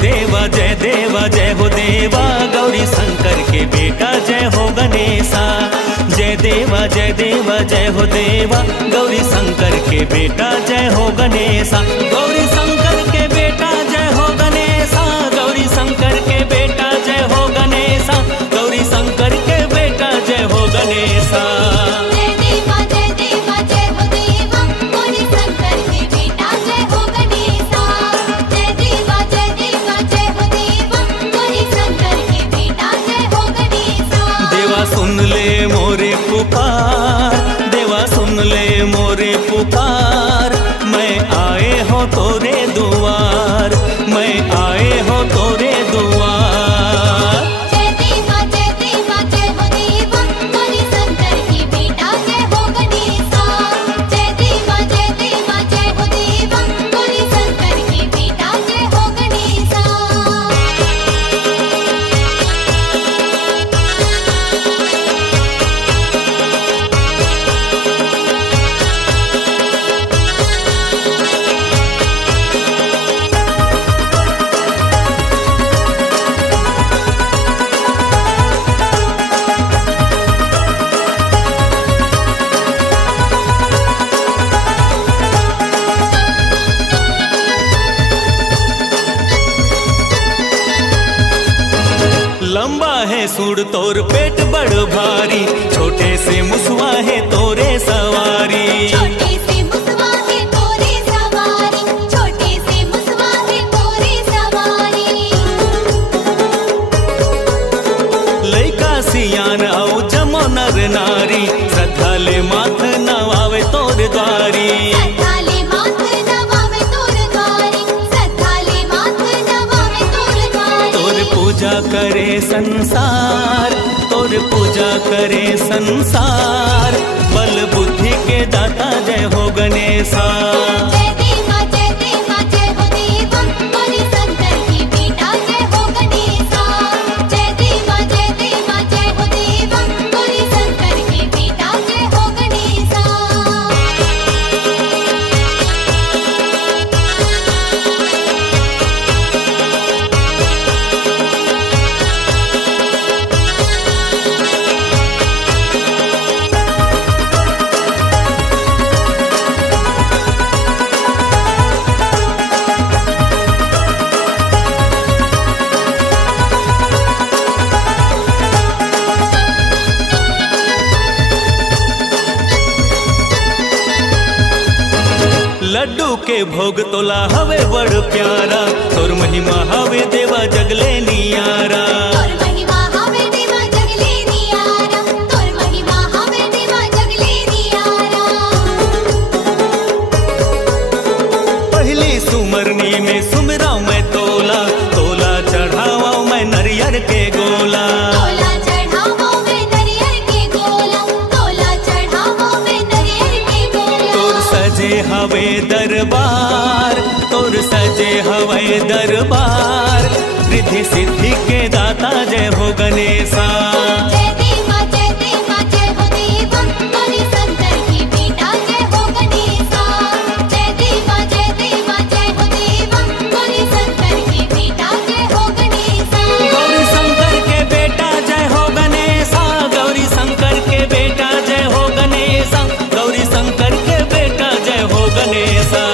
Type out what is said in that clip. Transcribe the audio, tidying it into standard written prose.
देवा जय हो देवा, गौरी शंकर के बेटा जय हो गणेशा। जय देवा जय हो देवा, गौरी शंकर के बेटा जय हो गणेशा। गौरी शंकर के बेटा जय हो गणेशा, गौरी शंकर के बेटा जय हो गणेशा, गौरी शंकर के बेटा जय हो गणेशा। सुन ले मोरे पुकार, देवा सुन ले मोरे पुकार, मैं आए हो तोरे दुआर, मैं आए हो तोरे दुआर। जय देवा जय हो देवा, गौरी शंकर की बेटा जय हो गणेशा। जय देवा जय हो देवा, गौरी शंकर की बेटा जय हो गणेशा। लंबा है सूड़ तोर पेट बड़ भारी, छोटे से मुसवा है तोरे सवारी। छोटे से मुसवा है तोरे सवारी, छोटे से मुसवा है तोरे सवारी। लइका सियान औ जमो नर नारी, श्रद्धा ले माथ नवावे तोर द्वारी। श्रद्धाले माथ नवावे तोर द्वारी, श्रद्धाले माथ नवावे तोर द्वारी। तोर पूजा करे संसार, तोर पूजा करे संसार, बल बुद्धि के दाता जय हो गणेशा। जय देवा जय हो देवा, गौरी शंकर की बेटा जय हो गणेशा। जय देवा जय हो देवा, गौरी शंकर की बेटा जय हो गणेशा। लड्डू के भोग तोला हवे बड़ प्यारा, तोर महिमा हवे देवा जगले नियारा। तोर महिमा हवे देवा जगले नियारा, तोर महिमा हवे देवा जगले नियारा। पहली सुमरनी में सुमरा मैं तोला, तोला चढ़ावा मैं नरियर के गोला। तोला चढ़ावो मैं नरियर के गोला, तोला चढ़ावो मैं नरियर के गोला। तोर सजे हवे दरबार, तोर सजे हवे दरबार, रिद्धि सिद्धि के दाता जय हो गणेशा। जय देवा जय हो देवा, गौरी शंकर की बेटा जय हो गणेशा। जय देवा जय हो देवा, गौरी शंकर की बेटा जय हो गणेशा। गौरी शंकर के बेटा जय हो गणेशा, गौरी शंकर के बेटा जय हो गणेशा, गौरी शंकर के बेटा जय हो गणेशा।